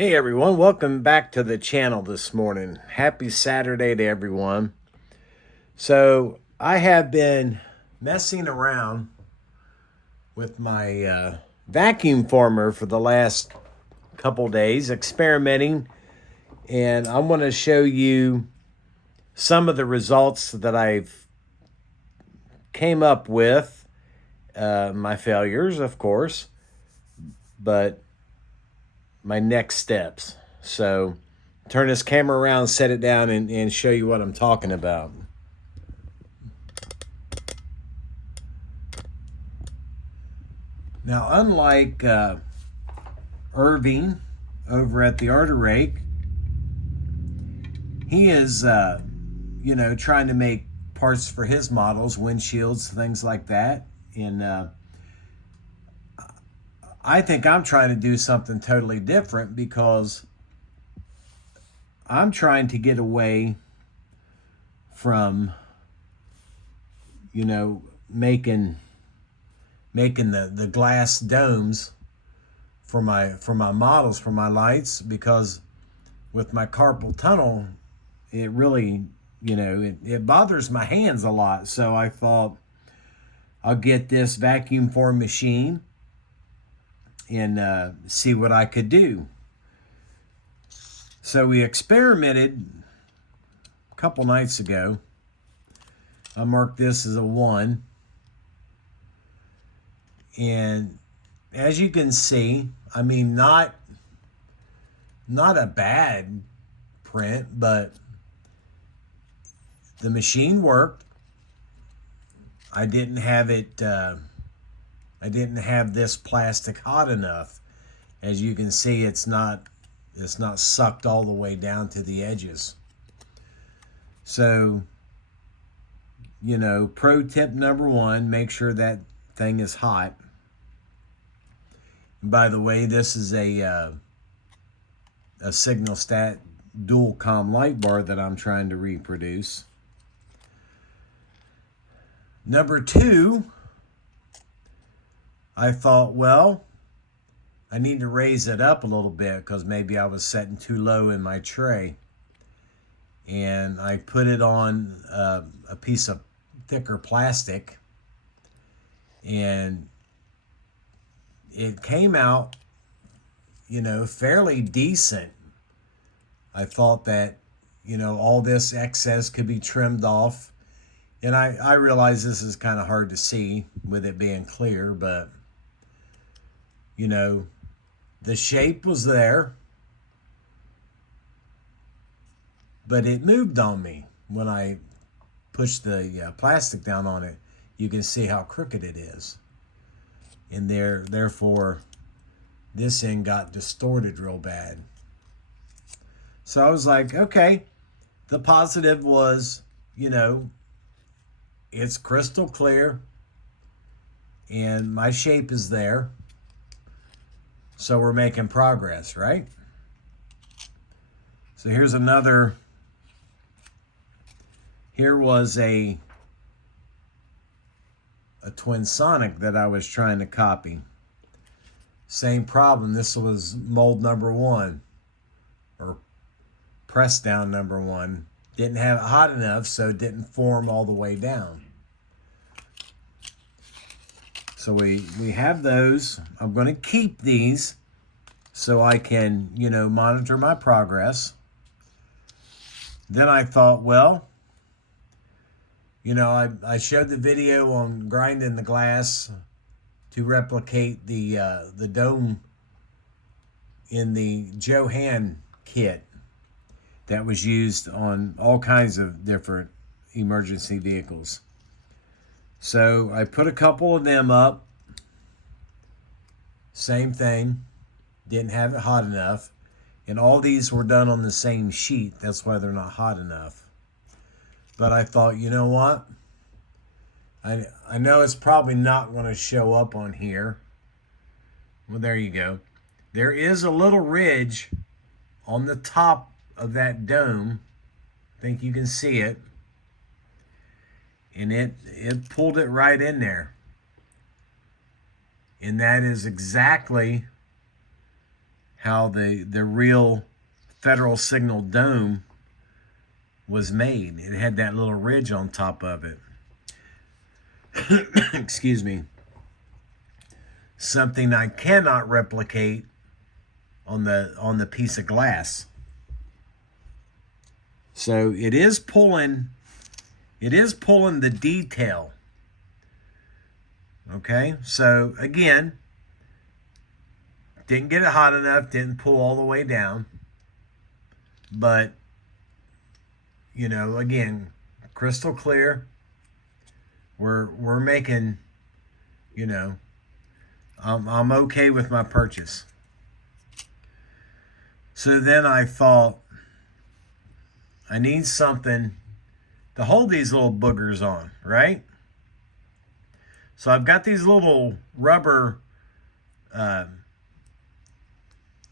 Hey everyone, welcome back to the channel this morning. Happy Saturday to everyone. So I have been messing around with my vacuum former for the last couple days, experimenting, and I'm going to show you some of the results that I've came up with. My failures, of course, but my next steps. So turn this camera around, set it down, and show you what I'm talking about. Now, unlike Irving over at the Art of Rake, he is, trying to make parts for his models, windshields, things like that. And I think I'm trying to do something totally different because I'm trying to get away from, making the glass domes for my models, for my lights, because with my carpal tunnel, it really, it bothers my hands a lot. So I thought I'll get this vacuum form machine and see what I could do. So we experimented a couple nights ago. I marked this as a 1. And as you can see, I mean, not a bad print, but the machine worked. I didn't have this plastic hot enough. As you can see, it's not sucked all the way down to the edges. So, pro tip number 1, make sure that thing is hot. And by the way, this is a Signalstat dual com light bar that I'm trying to reproduce. Number 2, I thought, well, I need to raise it up a little bit because maybe I was setting too low in my tray. And I put it on a piece of thicker plastic, and it came out, fairly decent. I thought that, all this excess could be trimmed off. And I realize this is kind of hard to see with it being clear, but, the shape was there, but it moved on me. When I pushed the plastic down on it, you can see how crooked it is. And therefore, this end got distorted real bad. So I was like, okay, the positive was, it's crystal clear and my shape is there. So we're making progress, right? So here's another. Here was a Twinsonic that I was trying to copy. Same problem. This was mold number 1, or press down number 1. Didn't have it hot enough, so it didn't form all the way down. So we have those. I'm going to keep these so I can, monitor my progress. Then I thought, well, I showed the video on grinding the glass to replicate the dome in the Johan kit that was used on all kinds of different emergency vehicles. So I put a couple of them up. Same thing. Didn't have it hot enough. And all these were done on the same sheet. That's why they're not hot enough. But I thought, you know what? I know it's probably not going to show up on here. Well, there you go. There is a little ridge on the top of that dome. I think you can see it. And it pulled it right in there. And that is exactly how the real Federal Signal dome was made. It had that little ridge on top of it. Excuse me. Something I cannot replicate on the piece of glass. So it is pulling the detail. Okay, so again, didn't get it hot enough, didn't pull all the way down. But, you know, again, crystal clear. We're making, you know, I'm okay with my purchase. So then I thought, I need something to hold these little boogers on, right? So I've got these little rubber,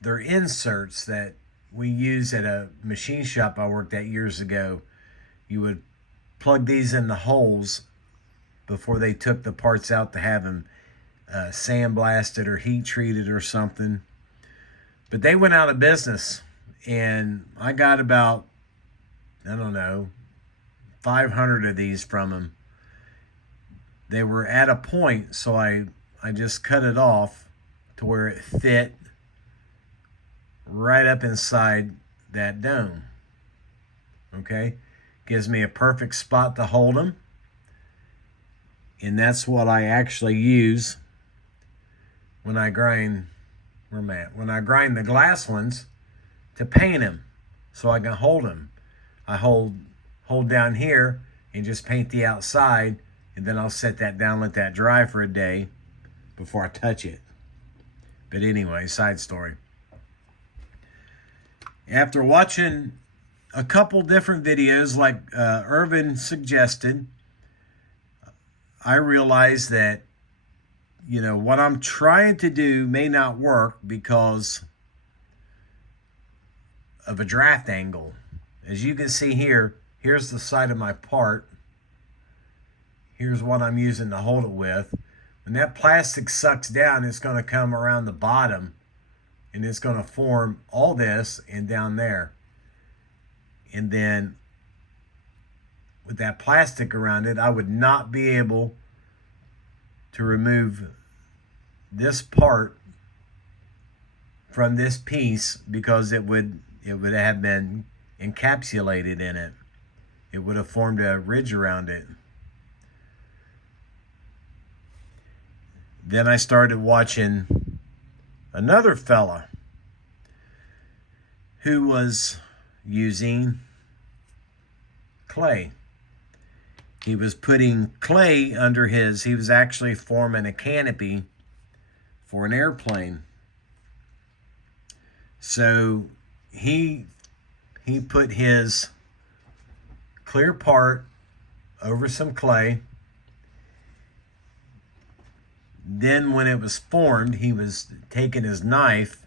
they're inserts that we use at a machine shop I worked at years ago. You would plug these in the holes before they took the parts out to have them sandblasted or heat treated or something. But they went out of business, and I got about, I don't know, 500 of these from them. They were at a point, so I just cut it off to where it fit right up inside that dome. Okay? Gives me a perfect spot to hold them. And that's what I actually use when I grind, when I grind the glass ones to paint them so I can hold them. I hold down here and just paint the outside, and then I'll set that down, let that dry for a day before I touch it. But anyway, side story. After watching a couple different videos like Irvin suggested, I realized that, you know, what I'm trying to do may not work because of a draft angle. As you can see here, here's the side of my part. Here's what I'm using to hold it with. When that plastic sucks down, it's going to come around the bottom, and it's going to form all this and down there. And then with that plastic around it, I would not be able to remove this part from this piece because it would have been encapsulated in it. It would have formed a ridge around it. Then I started watching another fella who was using clay. He was putting clay under he was actually forming a canopy for an airplane. So he put his clear part over some clay. Then when it was formed, he was taking his knife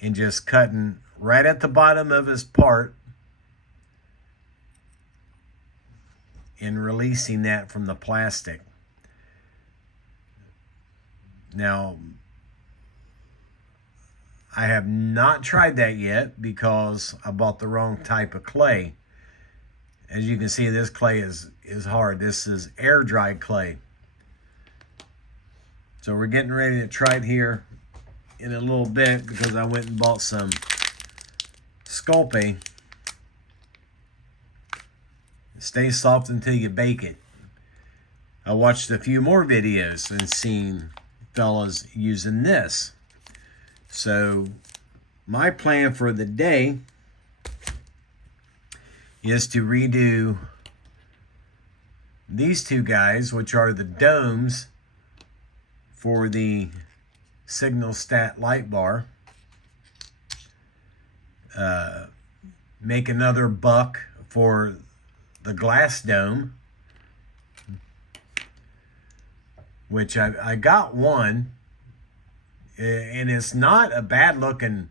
and just cutting right at the bottom of his part and releasing that from the plastic. Now, I have not tried that yet because I bought the wrong type of clay. As you can see, this clay is hard. This is air-dried clay. So we're getting ready to try it here in a little bit because I went and bought some Sculpey. Stay soft until you bake it. I watched a few more videos and seen fellas using this. So my plan for the day is to redo these two guys, which are the domes for the SignalStat light bar. Make another buck for the glass dome, which I got one, and it's not a bad looking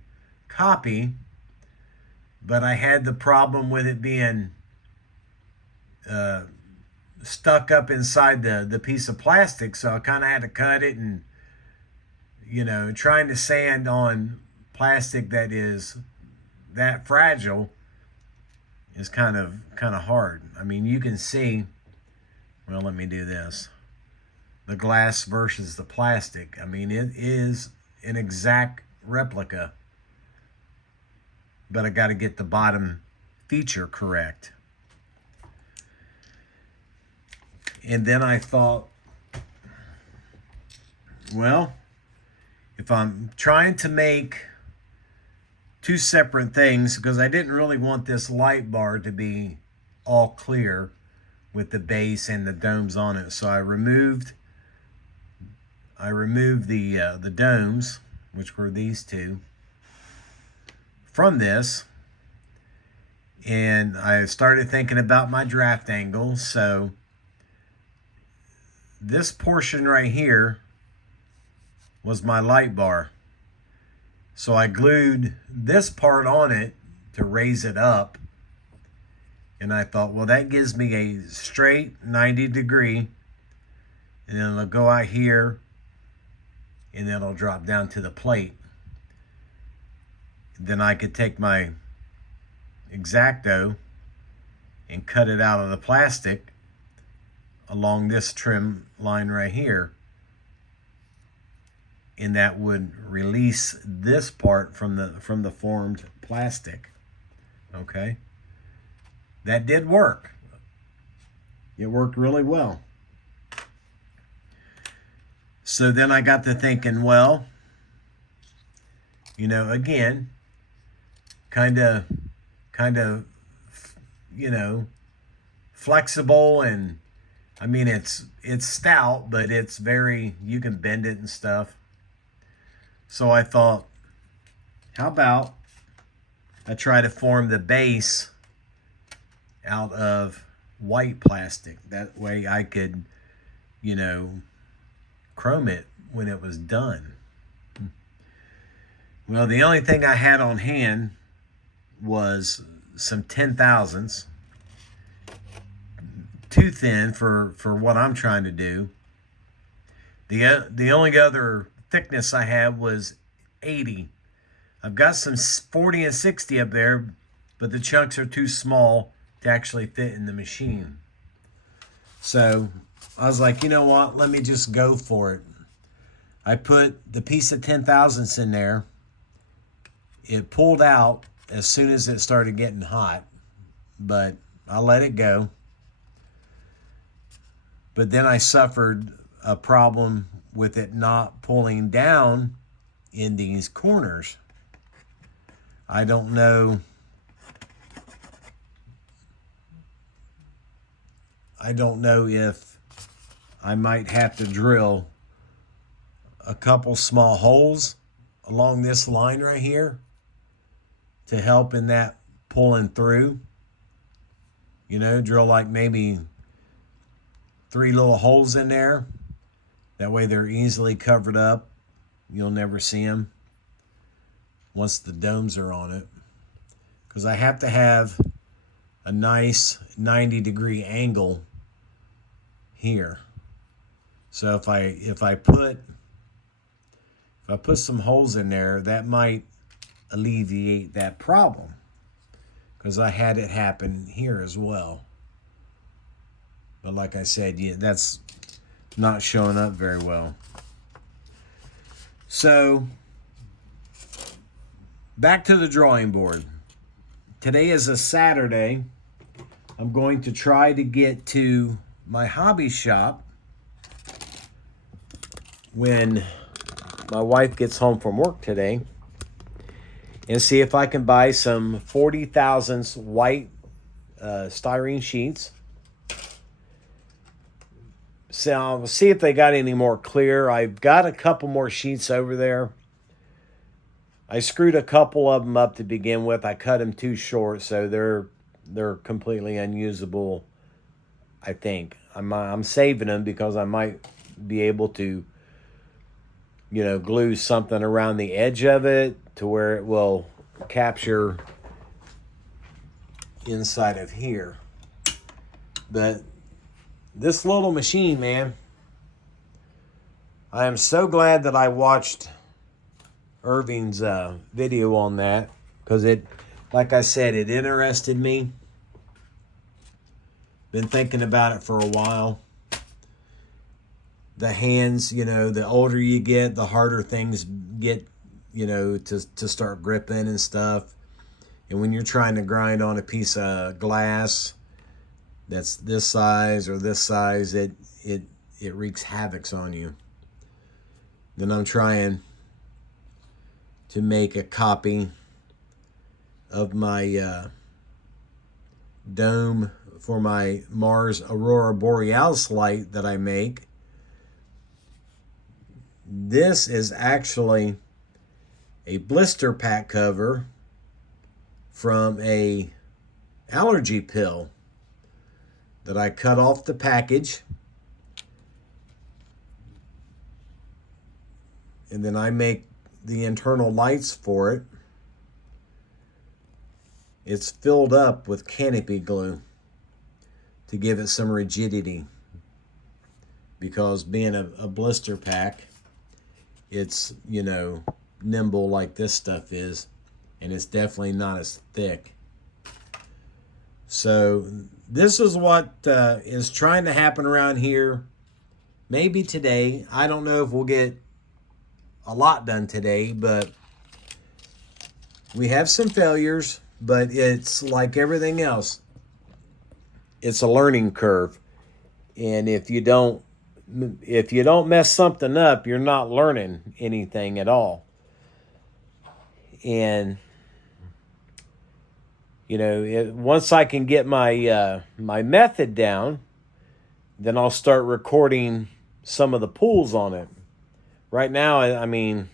copy, but I had the problem with it being stuck up inside the piece of plastic, so I kind of had to cut it and, you know, trying to sand on plastic that is that fragile is kind of hard. I mean, you can see, well, let me do this. The glass versus the plastic. I mean, it is an exact replica, but I got to get the bottom feature correct. And then I thought, well, if I'm trying to make two separate things, because I didn't really want this light bar to be all clear with the base and the domes on it, so I removed the domes, which were these two, from this, and I started thinking about my draft angle. So this portion right here was my light bar. So I glued this part on it to raise it up. And I thought, well, that gives me a straight 90 degree. And then it'll go out here. And then it'll drop down to the plate. Then I could take my X-Acto and cut it out of the plastic along this trim line right here. And that would release this part from the formed plastic. Okay, that did work. It worked really well. So then I got to thinking, well, you know, again, kind of, you know, flexible, and I mean, it's stout, but it's very, you can bend it and stuff. So I thought, how about I try to form the base out of white plastic. That way I could, you know, chrome it when it was done. Well, the only thing I had on hand was some 10,000s. Too thin for what I'm trying to do. The only other thickness I have was 80. I've got some 40 and 60 up there, but the chunks are too small to actually fit in the machine. So I was like, you know what? Let me just go for it. I put the piece of 10,000ths in there. It pulled out as soon as it started getting hot, but I let it go. But then I suffered a problem with it not pulling down in these corners. I don't know. I don't know if I might have to drill a couple small holes along this line right here to help in that pulling through. You know, drill like maybe 3 little holes in there. That way they're easily covered up. You'll never see them once the domes are on it. Because I have to have a nice 90-degree angle here. So if I put some holes in there, that might alleviate that problem. Because I had it happen here as well. But like I said, yeah, that's not showing up very well. So, back to the drawing board. Today is a Saturday. I'm going to try to get to my hobby shop when my wife gets home from work today and see if I can buy some 40,000 white styrene sheets. So I'll see if they got any more clear. I've got a couple more sheets over there. I screwed a couple of them up to begin with. I cut them too short, so they're completely unusable, I think. I'm saving them because I might be able to, you know, glue something around the edge of it to where it will capture inside of here. But this little machine, man, I am so glad that I watched Irving's video on that, because it, like I said, it interested me. Been thinking about it for a while. The hands, you know, the older you get, the harder things get, you know, to start gripping and stuff. And when you're trying to grind on a piece of glass that's this size or this size, it wreaks havoc on you. Then I'm trying to make a copy of my dome for my Mars Aurora Borealis light that I make. This is actually a blister pack cover from a allergy pill that I cut off the package, and then I make the internal lights for it. It's filled up with canopy glue to give it some rigidity, because being a blister pack, it's, you know, nimble like this stuff is, and it's definitely not as thick. So this is what is trying to happen around here. Maybe today. I don't know if we'll get a lot done today, but we have some failures, but it's like everything else. It's a learning curve. And if you don't mess something up, you're not learning anything at all. And you know, once I can get my my method down, then I'll start recording some of the pulls on it. Right now, I mean,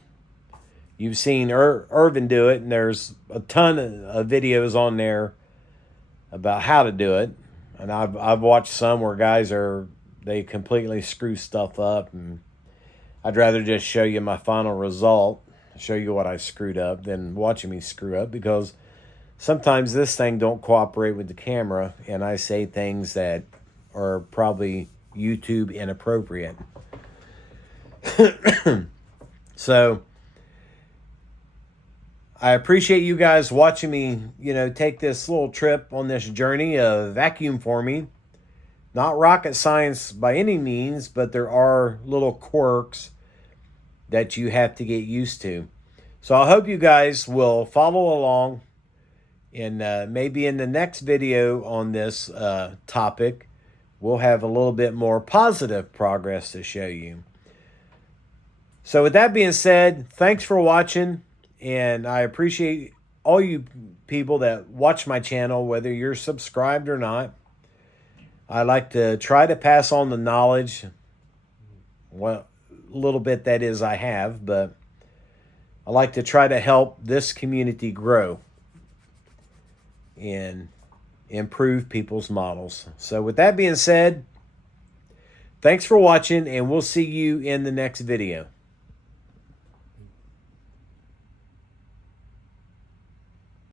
you've seen Irvin do it, and there's a ton of videos on there about how to do it. And I've watched some where guys they completely screw stuff up, and I'd rather just show you my final result, show you what I screwed up, than watching me screw up, because sometimes this thing don't cooperate with the camera, and I say things that are probably YouTube inappropriate. So I appreciate you guys watching me, you know, take this little trip on this journey of vacuum forming. Not rocket science by any means, but there are little quirks that you have to get used to. So I hope you guys will follow along, and maybe in the next video on this topic, we'll have a little bit more positive progress to show you. So with that being said, thanks for watching, and I appreciate all you people that watch my channel, whether you're subscribed or not. I like to try to pass on the knowledge, well, a little bit that is I have, but I like to try to help this community grow and improve people's models. So with that being said, thanks for watching, and we'll see you in the next video.